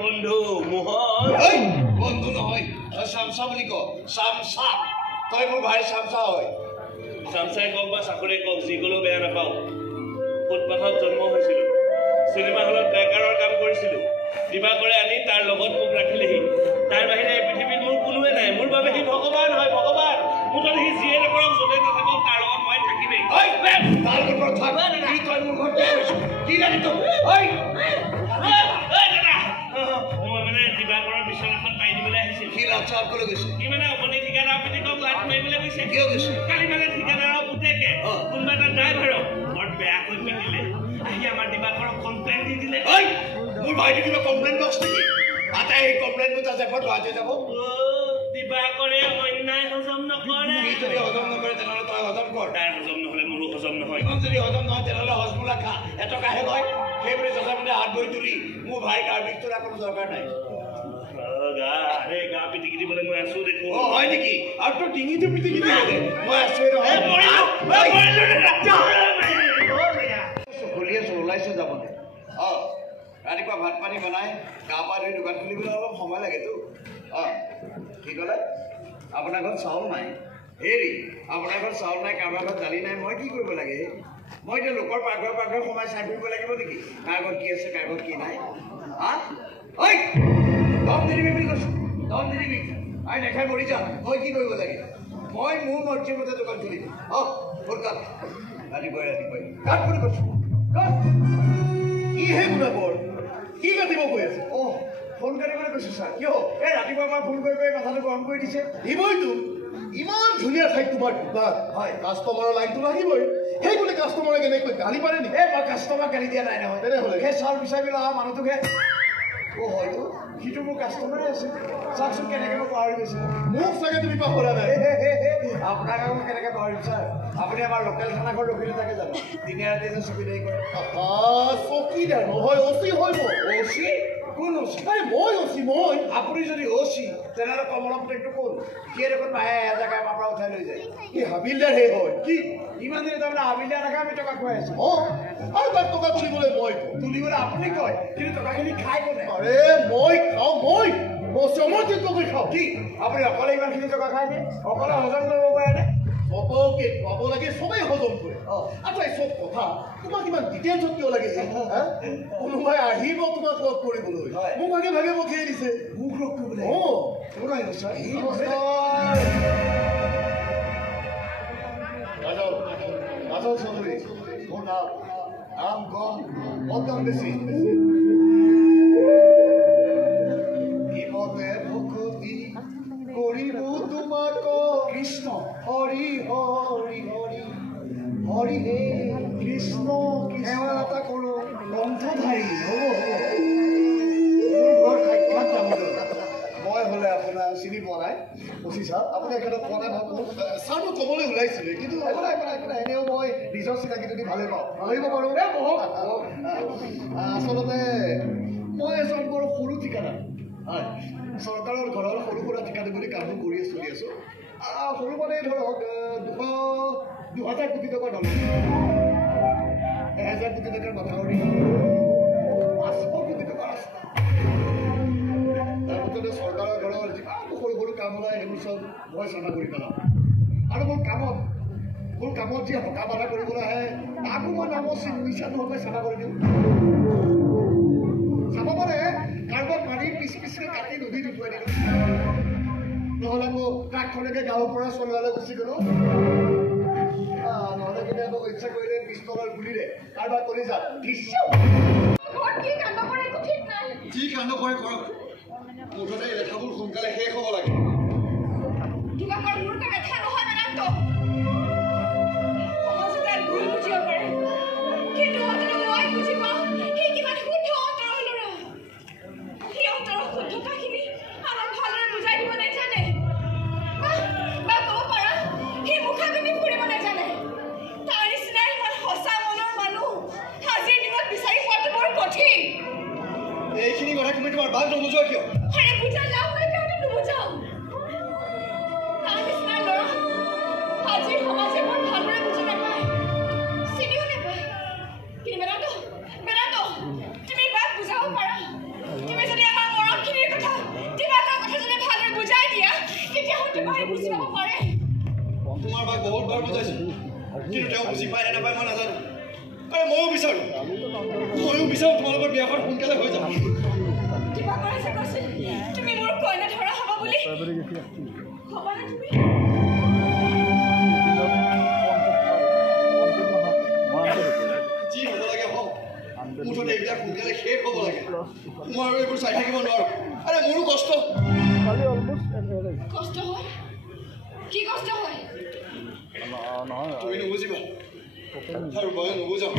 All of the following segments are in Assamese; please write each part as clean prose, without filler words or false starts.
বন্ধু মোহন বন্ধু নহয় চামচা বুলি ক চামচা তই মোৰ ভাই চামচা হয় চামচাই কওক বা চাকৰি কওক যিকোনো বেয়া নাপাওঁ ফুটপাথত জন্ম হৈছিলোঁ চিনেমা হলত ড্ৰাইভাৰৰ কাম কৰিছিলোঁ দিবাকৰে আনি তাৰ লগত মোক ৰাখিলেহি তাৰ বাহিৰে পৃথিৱীত মোৰ কোনোৱে নাই মোৰ বাবে সি ভগৱান হয় ভগৱান মুঠতে সি যিয়ে নকৰক য'তে নাথাকক তাৰ লগত মই থাকিমেই তাৰ ওপৰত কি তই মোৰ ঘৰত কি লাগে তোক মই মানে দিবাকৰৰ বিচনাখন পাই দিবলৈ আহিছিল কি লাচাৰ কৰি গৈছে সি মানে অকণি ঠিকাদাৰ পিতেকক লাইট মাৰিবলৈ গৈছে কিয় গৈছে কালি মানে ঠিকাদাৰৰ পুতেকে কোনোবা এটা ড্ৰাইভাৰক বৰ বেয়াকৈ পিটিলে আহি আমাৰ দিবাকৰক কমপ্লেইন দি দিলে মোৰ ভাইটি কিবা কমপ্লেইন বক্স নেকি আটাই এই কমপ্লেইনবোৰ তাৰ জেফত গুৱাহাটী যাব দিবাকৰে অন্যায় হজম নকৰে যদি হজম নকৰে তেনেহ'লে তই হজম কৰ তাৰ হজম নহ'লে মোৰো হজম নহয় ইমান যদি হজম নহয় তেনেহ'লে হজমোলা খা এটকাহে লয় সেইবুলি যথামতে হাত ভৰি তুলি মোৰ ভাই গাৰ বিষ তোলা কোনো দৰকাৰ নাই গা পিটিকি দিবলৈ মই আছো দেখো হয় নেকি আৰু তোৰ ডিঙিটো পিটিকি দিলে মই আছো চকলি আছো ওলাইছো যাবলৈ ৰাতিপুৱা ভাত পানী বনাই গা পা ধুই দোকান খুলিবলৈ অলপ সময় লাগেতো কি ক'লে আপোনাৰ ঘৰত চাউল নাই হেৰি আপোনাৰ ঘৰত চাউল নাই কাৰোবাৰ ঘৰত দালি নাই মই কি কৰিব লাগে মই এতিয়া লোকৰ পাকঘৰে সোমাই চাই ফুৰিব লাগিব নেকি কাৰ ঘৰত কি আছে কাৰ ঘৰত কি নাই দম নিদিবি বুলি কৈছো দম নিদিবি আই নেখাই মৰি যা মই কি কৰিব লাগে মই মোৰ মৰ্জিৰ মতে দোকান খুলিম মোৰ কাট ৰাতিপুৱাই কাট বুলি কৈছো কিহে গুণাবৰ কি কাটিব কৈ আছে ফোন কাটিবলৈ কৈছো ছাৰ কিয় এই ৰাতিপুৱা আমাৰ ফোন কৰি মাথাটো গৰম কৰি দিছে দিবইতো ইমান ধুনীয়া ঠাইত তোমাৰ দোকান হয় কাষ্টমাৰৰ লাইনটো লাগিবই সেই বুলি কাষ্টমাৰে কেনেকৈ গালি পাৰে নেকি মই কাষ্টমাৰ গালি দিয়া নাই নহয় তেনেহ'লে সেই চাউল বিচাৰি অহা মানুহটোকে হয়তো সিটো মোৰ কাষ্টমাৰে আছে চাওকচোন কেনেকৈ মই পাহৰি গৈছো মোক চাগে তুমি পাহৰা নাই আপোনাক আকৌ কেনেকৈ পাহৰিম ছাৰ আপুনি আমাৰ লোকেল খানাঘৰ ৰখিলে তাকে জানো দিনে ৰাতি যে চকীদাৰী কৰে চকীদাৰ নহয় অচি হয় অচি কোন অচি মই অচি মই আপুনি যদি অচি তেনেহ'লে কমলা পুতেকটো কোন সিয়ে দেখোন মাহে এজেগাই আমাৰ পৰা উঠাই লৈ যায় কি হাবিলদাৰ হে হয় কি ইমান দিনে তাৰমানে হাবিলদাৰ থাকে আমি টকা খুৱাই আছো আৰু তাক টকা তুলিবলৈ মই তুলিবলৈ আপুনি কয় কিন্তু টকাখিনি খাই কোনে আৰে মই খাওঁ মই চমজিত কৰি খাওঁ কি আপুনি অকলে ইমানখিনি টকা খায়নে অকলে হজম কৰিব পাৰেনে চবকে খুৱাব লাগে চবেই হজম কৰে আচ্ছা এই চব কথা তোমাক ইমান ডিটেইলছত কিয় লাগে কোনোবাই আহিব তোমাক লগ কৰিবলৈ মোক ভাগে ভাগে পঠিয়াই দিছে মোক লগ কৰিবলৈ কোন আহিব ছাৰ ৰাজল চৌধুৰী মোৰ নাম কম অকণ বেছি ভক্তি কৰিব তোমাক কৃষ্ণ হৰি হৰি হৰি হৰি হে কৃষ্ণ সেৱা এটা কৰোঁ কণ্ঠধাৰী হ'ব মোৰ ঘৰ সাক্ষাৎ তামোল মই হ'লে আপোনাৰ চিনি পোৱা নাই অচি ছাৰ আপুনি এখেতক পোৱা নাই ভাবোঁ ছাৰ মোক ক'বলৈ ওলাইছিলে কিন্তু এনেও মই নিজৰ চিনাকিটো দি ভালেই পাওঁ ভাবিব পাৰোঁ আচলতে মই এজন বৰ সৰু ঠিকাদাৰ হয় চৰকাৰৰ ঘৰৰ সৰু সুৰা ঠিকাদাৰ বুলি কামবোৰ কৰি চলি আছোঁ সৰু মানে ধৰক ২০০০ কোটি টকাৰ দল ১০০০ কোটি টকাৰ মাথাউৰি ৫০০ কোটি টকাৰ ৰাস্তা তাৰপিছতে চৰকাৰৰ ঘৰৰ যিমান সৰু সৰু কাম ওলায় সেইবোৰ চব মই চাফা কৰি পেলাওঁ আৰু মোৰ কামত যি সকাহ বাধা কৰিবলৈ আহে তাকো মই নামৰ পইচা নোহোৱাকৈ চাফা কৰি দিওঁ চাফা মানে কাৰোবাক মাৰি পিছ পিছকৈ কাটি নদীত উঠুৱাই দিলোঁ নহ'লে আকৌ ট্ৰাকখনকে গাঁৱৰ পৰা চলোৱালৈ গুচি গ'লোঁ নহ'লে কেতিয়াবা ইচ্ছা কৰিলে পিষ্টলৰ গুলিৰে কাৰোবাৰ কৰি যাম কি কাণ্ড কৰে কৰক মুঠতে এই লেখাবোৰ সোনকালে শেষ হ'ব লাগে এইখিনি কথা তুমি তোমাৰ ভাল নুবুজোৱা কিয় তুমি বুজি পাব পাৰে তোমাৰ বাক বহুত বাৰ বুজাইছো কিন্তু তেওঁ বুজি পায় নে নাপায় মই নাজানো আৰে ময়ো বিচাৰো তোমালোকৰ বিয়াখন সোনকালে হৈ যাব কিবা কৰিছে কৈছিল তুমি মোৰ কইনা ধৰা হ'ব বুলি হ'বানে তুমি যি হ'ব লাগে হওক মুঠতে এইবিলাক সোনকালে শেষ হ'ব লাগে মই আৰু এইবোৰ চাই থাকিব নোৱাৰো আৰে মোৰো কষ্ট কষ্ট হয় কি কষ্ট হয় তুমি নুবুজিবা আৰু মই নুবুজাম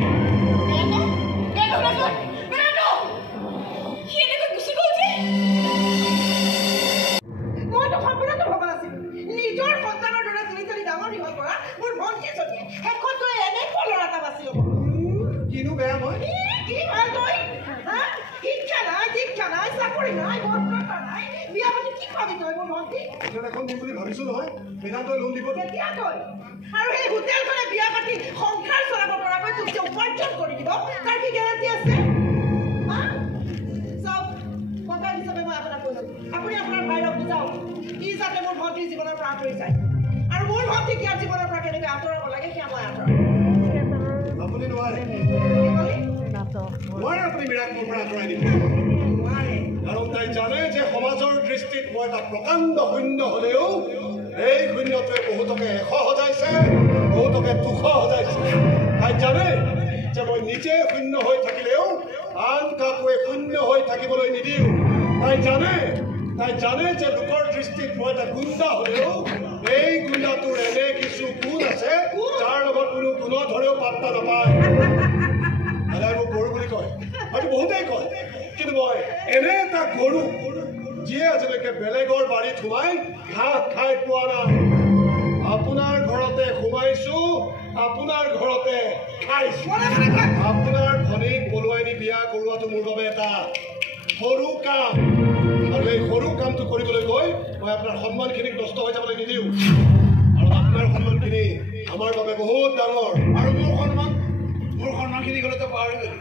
নিজৰ সন্তানৰ দৰে তুলি তুলি ডাঙৰ দীঘল কৰা মোৰ ভণ্টিজনীয়ে শেষত গৈ এনেকুৱা ল'ৰা এটা বাছি ল'ব কিনো বেয়া মই কি ভাল তই শিক্ষা নাই দীক্ষা নাই চাকৰি নাই ভদ্ৰতা নাই বিয়া পাতি কি পাবি তই মোৰ ভণ্টি এখন দিম বুলি ভাবিছো নহয় বেদান্তই লোন দিব কেতিয়া তই আৰু সেই হোটেলখনে বিয়া পাতি সংসাৰ চলাব পৰাকৈ তোক যে উপাৰ্জন কৰি দিব তাৰ কি গেৰাণ্টি আছে চাওক ককা হিচাপে মই আপোনাক কৈছো আপুনি আপোনাৰ ভাইৰক বুজাওক কি যাতে মোৰ ভণ্টিৰ জীৱনৰ পৰা আঁতৰি যায় আৰু মোৰ ভণ্টিক ইয়াৰ জীৱনৰ পৰা কেনেকৈ আঁতৰাব লাগে সেয়া মই আঁতৰাম আপুনি নোৱাৰে আপুনি মীৰাক মোৰ পৰা আঁতৰাই দিব কাৰণ তাই জানে যে সমাজৰ দৃষ্টিত মই এটা প্ৰকাণ্ড শূন্য হলেও এই শূন্যটোৱে বহুতকে 100 সজাইছে বহুতকে 200 সজাইছে তাই জানে যে মই নিজে শূন্য হৈ থাকিলেও আন কাকোৱে শূন্য হৈ থাকিবলৈ নিদিওঁ তাই জানে যে লোকৰ দৃষ্টিত মই এটা গুণ্ডা হলেও এই গুণ্ডাটোৰ এনে কিছু গুণ আছে যাৰ লগত কোনো গুণধৰেও পাত্তা নাপায় আদাই মোক গৰু বুলি কয় হয়তো বহুতেই কয় কিন্তু মই এনে এটা গৰু যিয়ে আজিলৈকে বেলেগৰ বাৰীত সোমাই ঘাঁহ খাই পোৱা নাই আপোনাৰ ঘৰতে সোমাইছো আপোনাৰ ঘৰতে খাইছো আপোনাৰ ভনীক পলুৱাই নি বিয়া কৰোৱাটো মোৰ বাবে এটা সৰু কাম আৰু এই সৰু কামটো কৰিবলৈ গৈ মই আপোনাৰ সন্মানখিনিক নষ্ট হৈ যাবলৈ নিদিওঁ আৰু আপোনাৰ সন্মানখিনি আমাৰ বাবে বহুত ডাঙৰ আৰু মোৰ সন্মানখিনি গ'লেতো পাহৰি গ'লো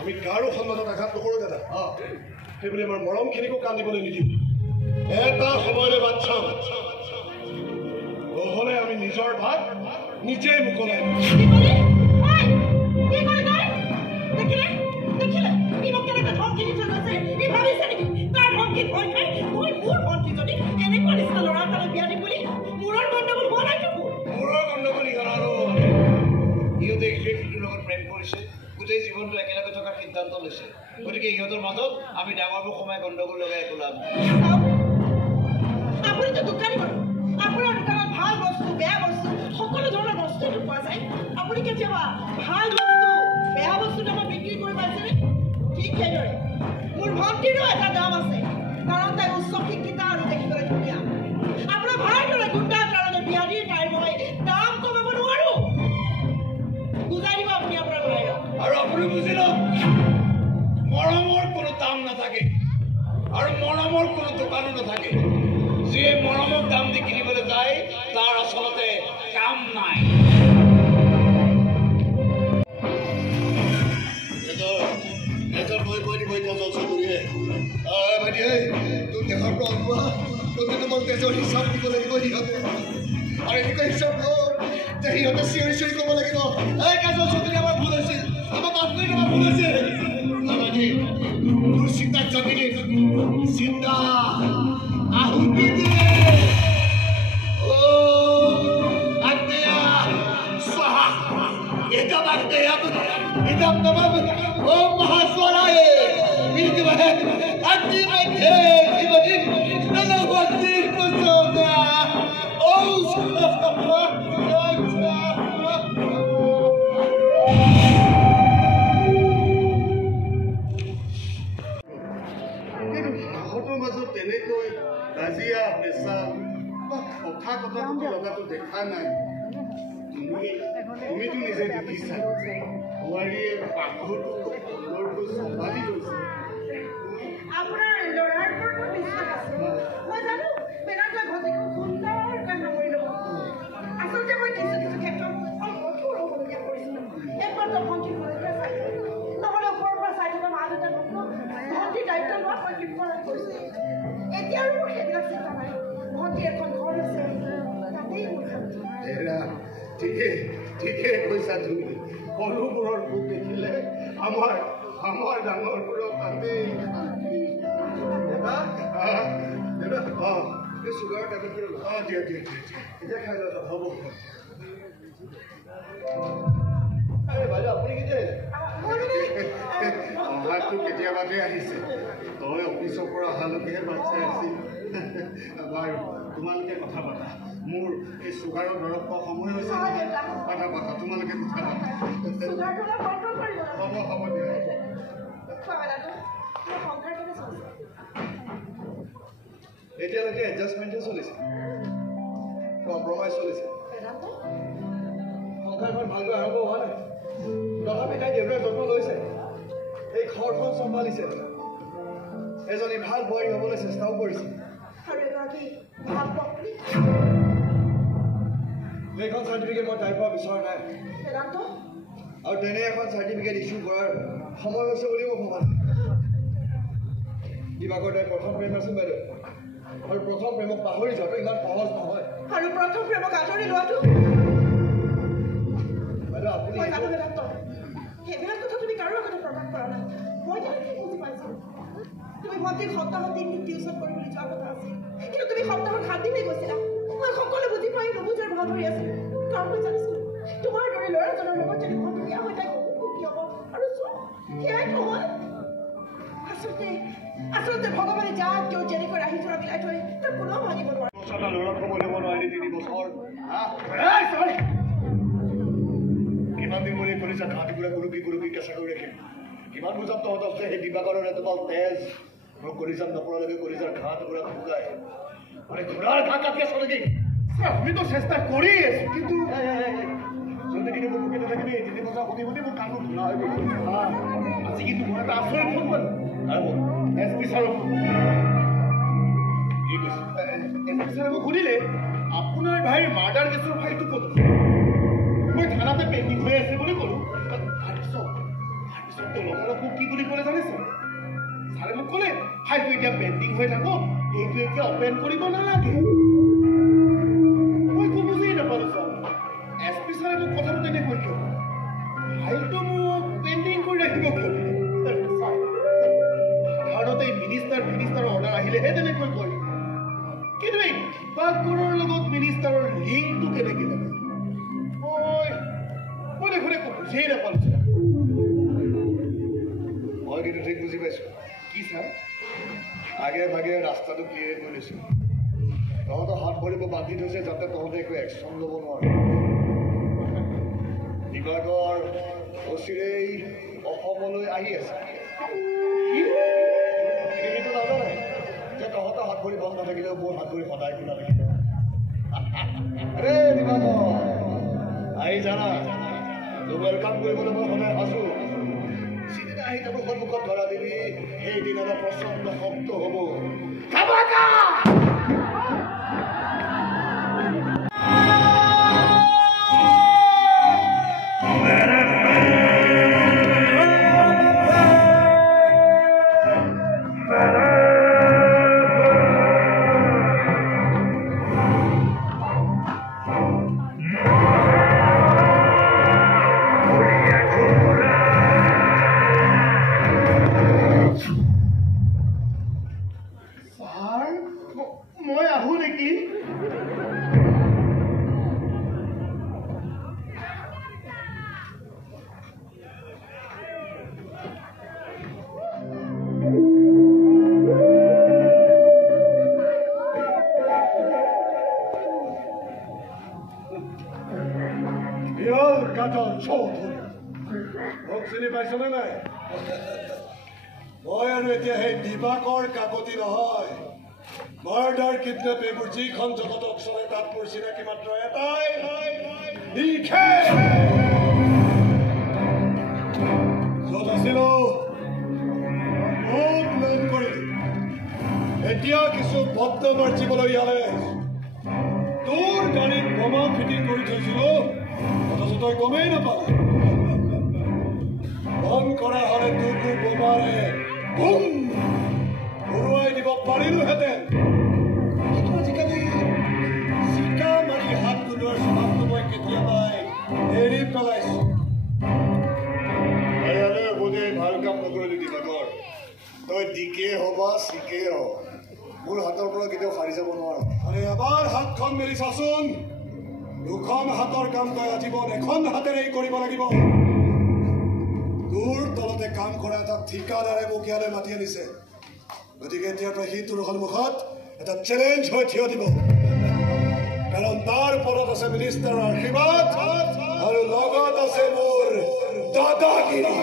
আমি কাৰো সন্মানত আঘাত নকৰোঁ দাদা সেইবুলি আমাৰ মৰমখিনিকো কান্দিবলৈ নিদিওঁ এটা সময়লৈ বাট চাম নহ'লে আমি নিজৰ ভাত নিজেই মোকলাই প্ৰেম কৰিছে গোটেই জীৱনটো একেলগে থকাৰ সিদ্ধান্ত লৈছে গতিকে ইহঁতৰ মাজত আমি ডাঙৰবোৰ সময় গণ্ডগোল লগাই একোলাম আপুনিতো দোকানী মানুহ আপোনাৰ দোকানত ভাল বস্তু বেয়া বস্তু সকলো ধৰণৰ বস্তু পোৱা যায় আপুনি কেতিয়াবা ভাল বস্তু বেয়া বস্তুটো মই বিক্ৰী কৰি পাইছেনে ঠিক সেইদৰে মোৰ ভণ্টিৰো এটা দাম আছে কাৰণ তাই উচ্চ শিক্ষিতা আৰু দেখিবলৈ ধুনীয়া আপোনাৰ ভাইৰ দৰে গুণ্ডাৰ কাৰণে বিয়া দি তাইৰ মই দাম কমাব নোৱাৰো বুজাই দিব আপুনি আপোনাৰ ভাইৰক আৰু আপুনি বুজি লওক মৰমৰ কোনো দাম নাথাকে আৰু মৰমৰ কোনো দোকানো নাথাকে যিয়ে মৰমক দাম দি কিনিবলৈ যায় তাৰ আচলতে কাম নাই মই কৈ দিব এতিয়া জলচা কৰিয়ে ভাইটি তোৰ দেশৰ পৰা অনোৱা তোকে তোমাৰ তেজৰ হিচাপ দিব লাগিব সিহঁতে আৰু এনেকুৱা হিচাপ লওক যে সিহঁতে চিঞৰি চিঞৰি ক'ব লাগিব এই কাজল চৌধুৰী আমাৰ ভুল হৈছিল আমাৰ বাপৰে আমাৰ ভুল হৈছে তোৰ চিন্তাত জানিলি চিন্তা আহুতি দিয়ে আগদেয়া স্বাহা এটা আগদেয়া এটা তমাম ওম মহাস্বরায় বিদ্যমান অগ্নি মধ্যে জীবনে নলবতীর কুসুমা ও তেনেকৈ কাজিয়া পেচাল কথা লগাটো দেখা নাই তুমিতো নিজে দেখিছা বোৱাৰীয়ে পাকঘৰটো চম্ভালি লৈছে আপোনাৰ ল'ৰাৰ ওপৰত বিশ্বাস আছে মই জানো বেনাকৈ ভজিকো সুন্দৰ কাণ্ড কৰি ল'ব আচলতে মই কিছু ক্ষেত্ৰত কঠোৰ হ'বলগীয়া কৰিছিলোঁ একমাত্ৰ ভণ্টিৰ ঘৰলৈ চাই নহ'লে ওপৰৰ পৰা চাই থকা মা দেউতাক ভণ্টিৰ দায়িত্ব লোৱা মই কৃপণাত কৰিছোঁ এতিয়া আৰু মোৰ সেইবিলাক চিন্তা নাই ভণ্টি এখন ঘৰ ঠিকেই কৈছা তুমি সৰুবোৰৰ মুখ দেখিলে আমাৰ ডাঙৰবোৰৰ কান্দি চুগাৰ টেবলেট দিয়া এতিয়া খাই লোৱা হ'ব বাইদেউ আপুনি কেতিয়া অহাটো কেতিয়াবাতে আহিছে তই অফিচৰ পৰা অহালৈকেহে বাট চাই আছিল বাৰু তোমালোকে কথা পাতা মোৰ এই চুগাৰৰ দৰৱ পোৱা সময় হৈছে পাতা তোমালোকে কথা পাতা হ'ব দিয়া এতিয়ালৈকে এডজাষ্টমেণ্টহে চলিছে কম্প্ৰমাইজ চলিছে সংসাৰখন ভালকৈ আৰম্ভ হোৱা নাই তথাপি তাই দেউতাৰ যত্ন লৈছে এই ঘৰখন চম্ভালিছে এজনী ভাল বোৱাৰী হ'বলৈ চেষ্টাও কৰিছে সেইখন চাৰ্টিফিকেট মই তাইৰ পৰা বিচৰা নাই আৰু তেনে এখন চাৰ্টিফিকেট ইছ্যু কৰাৰ সময় হৈছে বুলি মই ভবা নাই দিবাকৰ তাইৰ প্ৰথম প্ৰেম আছিল বাইদেউ আৰু প্ৰথম প্ৰেমক পাহৰি যোৱাটো ইমান সহজ নহয় আৰু প্ৰথম প্ৰেমক আঁতৰি লোৱাটো বাইদেউ আপুনি সেইবিলাক কথা তুমি কাৰো আগতে প্ৰকাশ কৰা নাই মই কেনেকৈ বুজি পাইছোঁ তুমি ভণ্টিক সপ্তাহত 3 দিন টিউচন কৰিবলৈ যোৱাৰ কথা আছিল কিন্তু তুমি সপ্তাহত 7 দিনেই গৈছিলা মই সকলো বুজি পাই নুবুজাৰ ভাৱ ধৰি আছিলোঁ কাৰণ মই জানিছিলোঁ তোমাৰ দৰে ল'ৰাজনৰ লগত যদি ভণ্টি বিয়া হৈ তাই সুখী হ'ব আৰু চোৱা সেয়াই নহয় আচলতে ভগৱানে যাক কিয় যেনেকৈ ৰাহি যোৰা মিলাই থৈ তাক কোনেও ভাঙিব নোৱাৰে ল'ৰা ক'ব লাগিব নোৱাৰি 3 বছৰ কিমান দিন বুলি কৰিছা ঘাটি ঘূৰা গুৰুকি কেঁচা কৰি ৰাখিম কিমান বুজাম তহঁতক যে সেই দিবাকৰৰ তোমাৰ তেজ মোৰ কলিজাত নপৰালৈকে কলিজাৰ ঘাট ঘূৰা শুকাই মানে ঘোঁৰাৰ ঘাট কাটি আছ নেকি আমিতো চেষ্টা কৰি আছো কিন্তু যদি কিন্তু মোক সুখী নাথাকিবি 3 বছৰ সুধি মোৰ কামবোৰ ঘূৰা হৈ গৈছে আজি কিন্তু মই এটা আচৰিত ফোন পালোঁ আৰু এছ পি ছাৰক কি কৈছে এছ পি ছাৰে মোক সুধিলে আপোনাৰ ভাইৰ মাৰ্ডাৰ কেছৰ ফাইলটো ক'ত মই থানাতে পেণ্ডিং হৈ আছে বুলি ক'লোঁ তাৰপিছত লগালগ মোক কি বুলি ক'লে জানিছে ছাৰে মোক ক'লে ফাইলটো এতিয়া পেণ্ডিং হৈ থাকক এইটো এতিয়া অপেন কৰিব নালাগে মই একো বুজি নাপালোঁ ছাৰ এছ পি ছাৰে মোক কথাটো তেনেকৈ কিয় ফাইলটো মোক পেণ্ডিং কৰি ৰাখিব কিয় সাধাৰণতে মিনিষ্টাৰৰ অৰ্ডাৰ আহিলেহে তেনেকৈ কয় কিন্তু এই দিবাকৰৰ লগত মিনিষ্টাৰৰ লিংকটো কেনেকৈ লাগে মই দেখোন একো বুজিয়েই নাপালোঁ ছাৰ মই কিন্তু ঠিক বুজি পাইছোঁ কি ছাৰ আগে ভাগে ৰাস্তাটো ক্লিয়াৰ কৰি লৈছোঁ তহঁতৰ হাত ভৰিব বান্ধি থৈছে যাতে তহঁতে একো একশ্যন ল'ব নোৱাৰে দিবাকৰ অচিৰেই অসমলৈ আহি আছে কিন্তু নাজানে যে তহঁতৰ হাত ভৰি বন্ধ থাকিলেও মোৰ হাত ভৰি সদায় খোলা থাকিব আৰে দিবাকৰ আহি জানা ৱেলকাম কৰিবলৈ মই সদায় আছোঁ সিদিনা আহি তাৰ সন্মুখত ধৰা দিবি সেইদিনা প্ৰচণ্ড শব্দ হ'ব মই আহোঁ নেকি মোক চিনি পাইছনে নাই মই আৰু এতিয়া সেই দিবাকৰ কাকতি নহয় মাৰ্ডাৰ কিডনেপ এইবোৰ যিখন জগতক চলে তাত মোৰ চিনাকি মাত্ৰ এটাই য'ত আছিলো বহুত নাম কৰিলো এতিয়া কিছু বদ্ধ মাৰ্চিবলৈ ইয়ালে তোৰ গাড়ীত বোমা ফিটিং কৰি থৈছিলো অথচ তই গমেই নাপালি বন কৰা হ'লে তোৰ বোমাৰে বুম উৰুৱাই দিব পাৰিলোহেঁতেন কিন্তু আজিকালি চিকা মাৰি হাত গুলোৱাৰ স্বভাৱটো তই ডিকে হবা চিকে হ মোৰ হাতৰ পৰা কেতিয়াও সাৰি যাব নোৱাৰ আৰে এবাৰ হাতখন মেলি চাচোন দুখন হাতৰ কাম তই আজীৱন এখন হাতেৰে কৰিব লাগিব তোৰ তলতে কাম কৰা এটা ঠিকাদাৰে মোক ইয়ালৈ মাতি আনিছে গতিকে এতিয়া তই সি তোৰ সন্মুখত এটা চেলেঞ্জ হৈ থিয় দিব কাৰণ তাৰ ওপৰত আছে মিনিষ্টাৰৰ আশীৰ্বাদ আৰু লগত আছে মোৰ দাদাগিৰি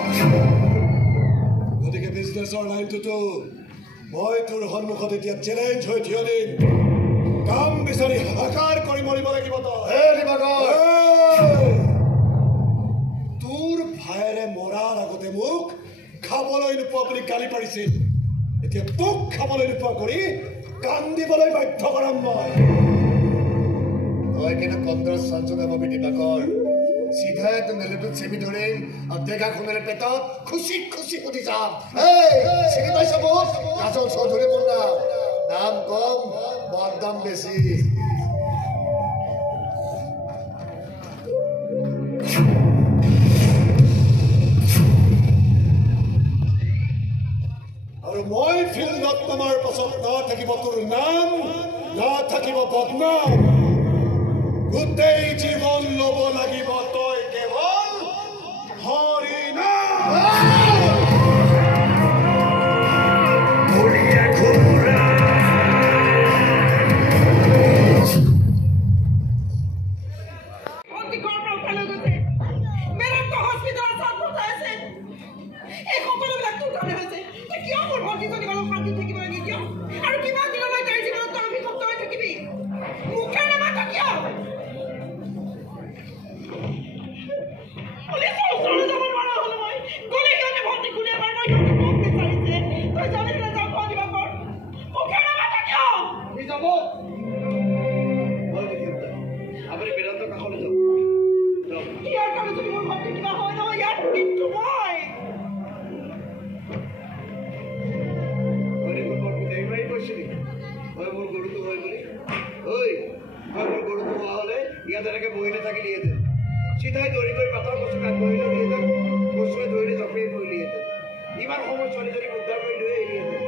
গতিকে বিজনেছৰ লাইনটোতো মই তোৰ সন্মুখত এতিয়া চেলেঞ্জ হৈ থিয় দিম কাম বিচাৰি হাহাকাৰ কৰি মৰিব লাগিব তোৰ ভায়েৰে মৰাৰ আগতে মোক খাবলৈ নোপোৱা বুলি গালি পাৰিছিল এতিয়া তোক খাবলৈ নোপোৱা কৰি কান্দিবলৈ বাধ্য কৰাম মই তই কিন্তু কন্দ্ৰৰ সঞ্চনা ভাবি দিবাকৰ চিধা তো মেলেটোত চেপি ধৰিম আৰু ডেগাখনেৰে পেটত খুচি খুচি সুধি যাম চিনি পাইছ মোক কাজল চৌধুৰী মোৰ নাম কম বৰ দাম বেছি আৰু মই ফিল্ডত নামাৰ পাছত না থাকিব তোৰ নাম না থাকিব বদনাম গোটেই জীৱন ল'ব লাগিব তই কেৱল হৰিনাম ভণ্টি ঘৰৰ পৰা উঠাই লৈ গৈছে মেৰমটো হস্পিটেলত চাপ উঠাই আছে এই সকলোবিলাক তোৰ কাৰণে হৈছে তই কিয় মোৰ ভণ্টিজনীক অলপ শান্তি থাকিব নিদিয় আৰু কিমান দিনলৈ তাইৰ জীৱনত তই অভিশপ্ত হৈ থাকিবি মুখেৰে নামাত কিয় পুলিচৰ ওচৰলৈ যাব নোৱাৰা হ'লো মই গ'লে সিহঁতে ভণ্টি কোনে পাৰ মই সিহঁতে মোক বিচাৰিছে তই জানি নাযাওঁ খোৱা দিবা কৰ মুখেৰে নামাত কিয় যাব আপুনি বেদান্তৰ কাষলৈ যাওক ইয়াৰ কাৰণে যদি মোৰ ভণ্টি কিবা হয় নহয় ইয়াত কিন্তু মই মোৰ গৰুটো হয় বুলি ঐ মই মোৰ গৰুটো হোৱা হ'লে ইয়াত এনেকৈ বহি নাথাকিলিহেঁতেন চিধাই দৌৰি গৈ পাতৰ কচু কাট বহিলেহেঁতেন কচুৱে ধৰিলে জপিয়াই পৰিলিহেঁতেন ইমান সময় ছোৱালীজনীক উদ্ধাৰ কৰি লৈ আহিলিহেঁতেন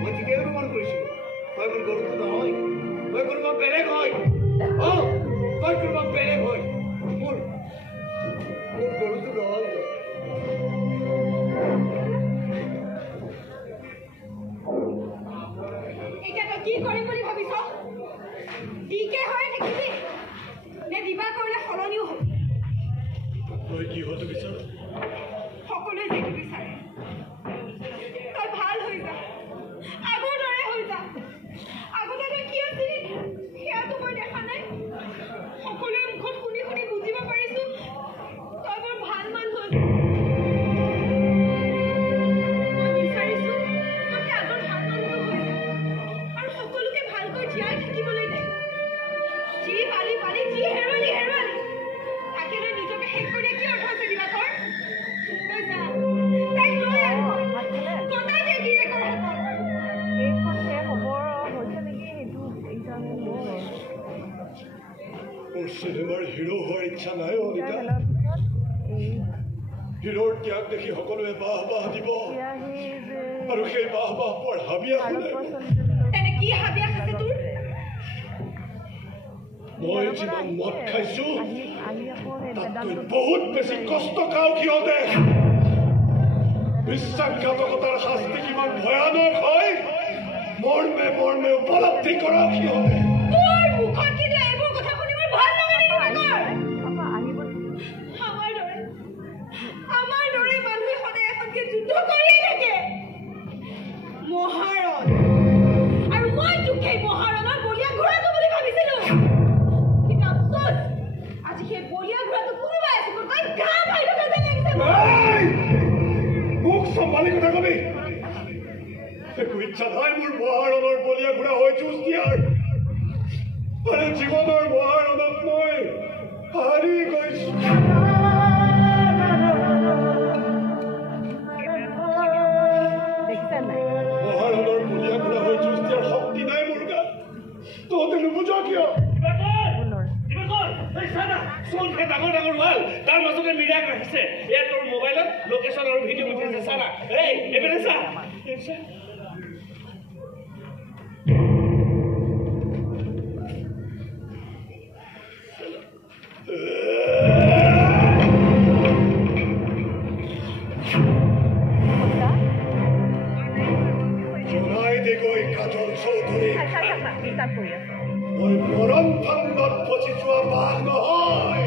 মই ঠিকেই অনুমান কৰিছিলোঁ তই মোৰ গৰুটো নহয় তই কোনোবা বেলেগ হয় তই কোনোবা বেলেগ হয় মোৰ গৰুটো নহয় এতিয়া তই কি কৰিম বুলি ভাবিছ ডিকে হৈ থাকিবি নে দিবা কৰিলে সলনিও হ'ব তই কি হতো বিচাৰ সকলোৱে যিটো বিচাৰে তই ভাল হৈ যা আগৰ দৰে হৈ যা আগতে তই কি আছিলি সেয়াতো মই দেখা নাই সকলোৰে মুখত শুনি শুনি বুজিব পাৰিছো তই বৰ ভাল মানুহ মই বিচাৰিছো তই আগৰ ভাল মানুহ হৈ যা আৰু সকলোকে ভালকৈ জীয়াই থাকিবলৈ দে যি পালি পালি যি হেৰুৱালি হেৰুৱালি তাকেলৈ নিজকে শেষ কৰি কি অৰ্থ আছে দিবাকৰ তই যা তাইক লৈ আন কটাই দে গিৰিয়েকৰ হাতত মোৰ চিনেমাৰ হিৰো হোৱাৰ ইচ্ছা নাই অনিতা হিৰোৰ ত্যাগ দেখি সকলোৱে বাহ বাহ দিব আৰু সেই বাহ বাহ পোৱাৰ হাবিয়া শুনাই তেনে কি হাবিয়াস আছে তোৰ মই যিমান মদ খাইছো তাতকৈ বহুত বেছি কষ্ট খাওঁ সিহঁতে বিশ্বাসঘাতকতাৰ শাস্তি কিমান ভয়ানক হয় মৰ্মে মৰ্মে উপলব্ধি কৰা সিহঁতে তোৰ মুখত কিন্তু এইবোৰ কথা শুনি মোৰ ভাল লগা নাই আমাৰ দৰে মানুহে সদায় এখনকে যুদ্ধ কৰিয়ে থাকে মহাৰণ আৰু মই তোক সেই মহাৰণৰ বলীয়া ঘোঁৰাটো বুলি ভাবিছিলো কিন্তু আফচোচ আজি সেই বলীয়া ঘোঁৰাটো কোনোবাই আছে তই গা পাই থকা যেন লাগিছে মোক চম্ভালি কথা কবি একো ইচ্ছা নাই মোৰ মহাৰণৰ বলীয়া ঘোঁৰা হৈ যুঁজ দিয়াৰ মানে জীৱনৰ মহাৰণত মই হাৰি গৈছো মহাৰণৰ বলীয়া ঘোঁৰা হৈ যুঁজ দিয়াৰ শক্তি নাই মোৰ গাত তহঁতে নুবুজ কিয় ডাঙৰ ডাঙৰ ৱাল তাৰ মাজতে মিৰাক ৰাখিছে এয়া তোৰ মোবাইলত লোকেশ্যন আৰু ভিডিঅ' উঠিছে চাৰা এই এইপিনে চা জনাই দেগৈ কাজল চৌধুৰী মই মৰণ ফান্দত ফচি যোৱা বাঘ নহয়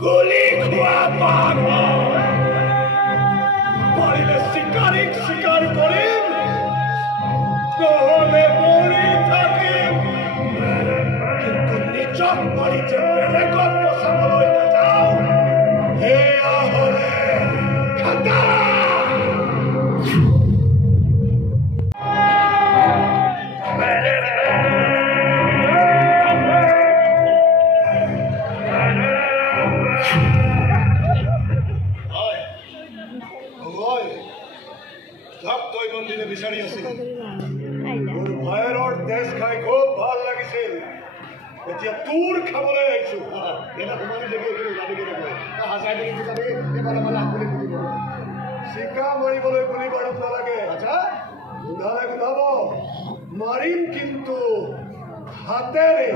গুলি খোৱা বাঘ পাৰিলে চিকাৰীক চিকাৰ কৰিম নহ'লে মৰি থাকিম কিন্তু নিজক মাৰি যে বেলেগক বচাবলৈ নাযাওঁ এয়া হ'লে খাতা বিচাৰি আছিল মোৰ ভাইৰৰ তেজ খাই খুব ভাল লাগিছিল এতিয়া তোৰ খাবলৈ আহিছো এটা সোমালি দেখি চিকা মাৰিবলৈ গুলি বাৰুদ নালাগে গুন্ধালে গুন্ধাব মাৰিম কিন্তু হাতেৰে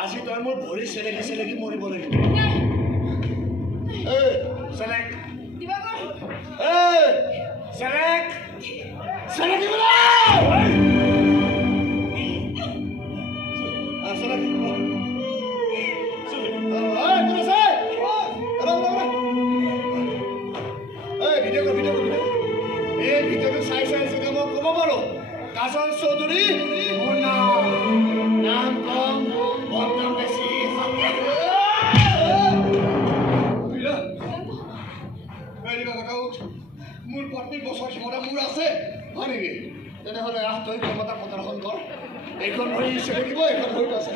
আজি তই মোৰ ভৰি চেলেকি চেলেকি মৰিব লাগিব কাজল চৌধুৰী মোৰ নাম কম বদনাম বেছি মোৰ পত্নীৰ বছৰ ক্ষমতা মোৰ আছে হয় নেকি তেনেহ'লে তই ক্ষমতা প্ৰদৰ্শন কৰ এইখন ভৰি চেলেকিব এইখন ভৰিত আছে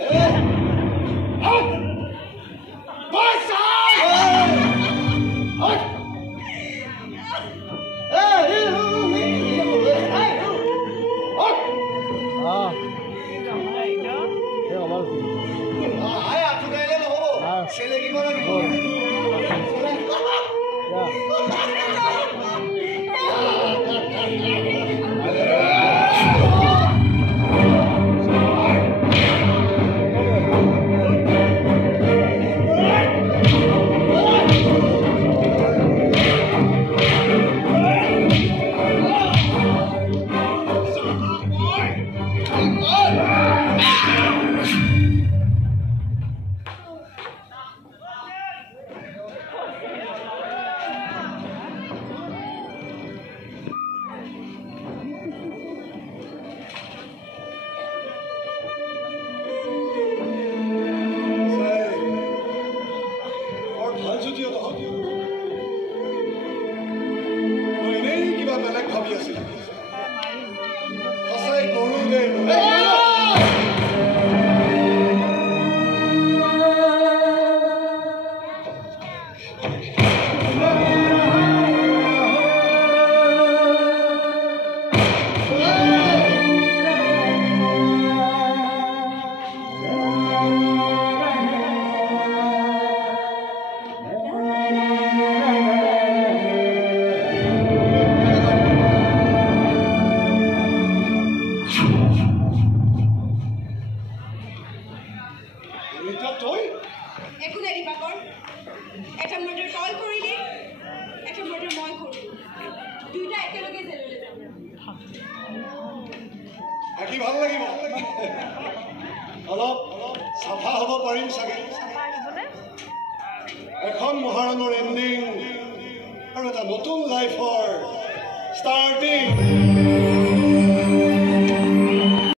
থাকি ভাল লাগিব অলপ চাফা হ'ব পাৰিম চাগে এখন মহাৰণৰ এণ্ডিং আৰু এটা নতুন লাইফৰ ষ্টাৰ্টিং